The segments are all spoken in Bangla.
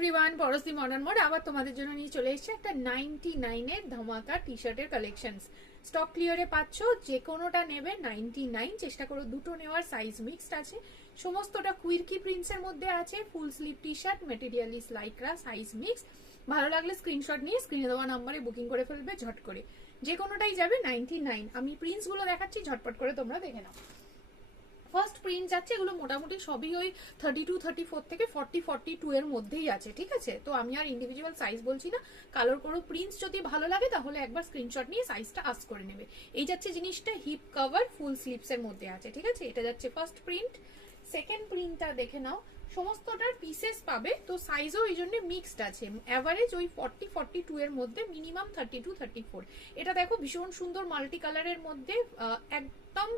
এভরিওয়ান, পরশদি মডার্ন মোড আবার তোমাদের জন্য নিয়ে চলে এসেছে একটা 99 এর ধামাকা টি শার্টের কালেকশনস। স্টক ক্লিয়ারে পাচ্ছ, যে কোনোটা নেবে 99। চেষ্টা করো দুটো নেওয়ার, সাইজ মিক্সড আছে, সমস্তটা কুইরকি প্রিন্টসের মধ্যে আছে, full sleeve T shirt, material is Lycra, size mix. ভালো লাগলে স্ক্রিনশট নিয়ে স্ক্রিনে দেওয়া নাম্বারে বুকিং করে ফেলবে ঝট করে, যে কোনোটাই যাবে 99। আমি প্রিন্টস গুলো দেখাচ্ছি, ঝটপট করে তোমরা দেখে নাও। ফার্স্ট প্রিন্ট যাচ্ছে, এগুলো মোটামুটি সবই ওই 32, 34 থেকে 40, 42 এর মধ্যেই আছে, ঠিক আছে। তো আমি আর ইন্ডিভিজুয়াল সাইজ বলছি না, কালোর কোনো প্রিন্টস যদি ভালো লাগে তাহলে একবার স্ক্রিনশট নিয়ে সাইজটা আস্ক করে নেবে। এই যাচ্ছে জিনিসটা হিপ কভার ফুল স্লিভস এর মধ্যে আছে, ঠিক আছে। এটা যাচ্ছে ফার্স্ট প্রিন্ট। সেকেন্ড প্রিন্টটা দেখে নাও, সমস্তটার পিসেস পাবে, তো সাইজও এই জন্য মিক্সড আছে। অ্যাভারেজ ওই 40, 42 এর মধ্যে, মিনিমাম 32, 34। এটা দেখো ভীষণ সুন্দর মাল্টি কালারের মধ্যে, একদম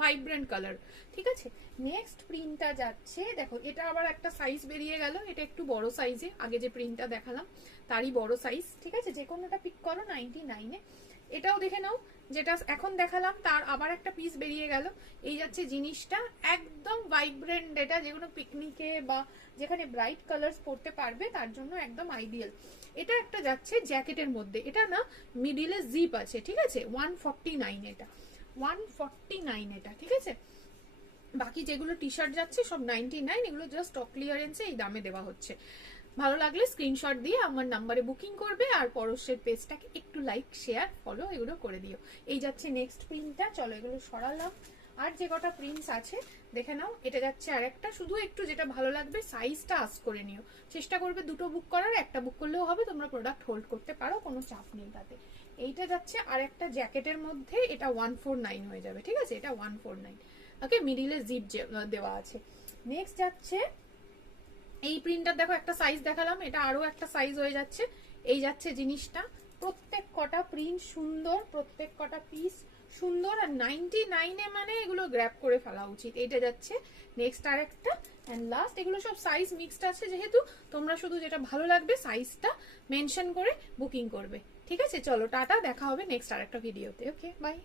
ভাইব্রেন্ট কালার, ঠিক আছে। নেক্সট প্রিন্টটা যাচ্ছে, দেখো এটা আবার একটা সাইজ বেরিয়ে গেল, এটা একটু বড় সাইজে, আগে যে প্রিন্টটা দেখালাম তারই বড় সাইজ, ঠিক আছে। যে কোনোটা পিক করো 99 এ। এটাও দেখে নাও, যেটা এখন দেখালাম তার আবার একটা পিস বেরিয়ে গেল। এই যাচ্ছে জিনিসটা, একদম ভাইব্রেন্ট, এটা যেকোনো পিকনিকে বা যেখানে ব্রাইট কালার্স পরতে পারবে তার জন্য একদম আইডিয়াল। এটা একটা যাচ্ছে জ্যাকেটের মধ্যে, এটা না মিডিলে জিপ আছে, ঠিক আছে। 149 এটা, 149 এটা, ঠিক আছে। বাকি যেগুলো টি শার্ট যাচ্ছে সব 99, এগুলো জাস্ট স্টক ক্লিয়ারেন্সে এই দামে দেওয়া হচ্ছে। ভালো লাগলে স্ক্রিনশট দিয়ে আমার নাম্বারে বুকিং করবে, আর পরশের পেজটাকে একটু লাইক, শেয়ার, ফলো এগুলো করে দিও। এই যাচ্ছে নেক্সট প্রিন্টটা, চলো এগুলো সরালাম। আর যে কটা প্রিন্টস আছে দেখে নাও। এটা যাচ্ছে আর একটা, শুধু একটু যেটা ভালো লাগবে সাইজটা আস্ক করে নিও। চেষ্টা করবে দুটো বুক করার, একটা বুক করলেও হবে, তোমরা প্রোডাক্ট হোল্ড করতে পারো, কোনো চাপ নেই তাতে। এইটা যাচ্ছে আর একটা জ্যাকেটের মধ্যে, এটা 149 হয়ে যাবে, ঠিক আছে। এটা 149, ওকে। মিডিলে জিপ দেওয়া আছে। নেক্সট যাচ্ছে এই প্রিন্টার, দেখো একটা সাইজ দেখালাম, এটা আরো একটা সাইজ হয়ে যাচ্ছে। এই যাচ্ছে জিনিসটা, প্রত্যেক কটা প্রিন্ট সুন্দর, প্রত্যেক কটা পিস সুন্দর, আর 99 এ মানে এগুলো গ্র্যাব করে ফেলা উচিত। এটা যাচ্ছে নেক্সট আর একটা, এন্ড লাস্ট। এগুলো সব সাইজ মিক্সড আছে, যেহেতু তোমরা শুধু যেটা ভালো লাগবে সাইজটা মেনশন করে বুকিং করবে, ঠিক আছে। চলো টাটা, দেখা হবে নেক্সট আর একটা ভিডিওতে, ওকে বাই।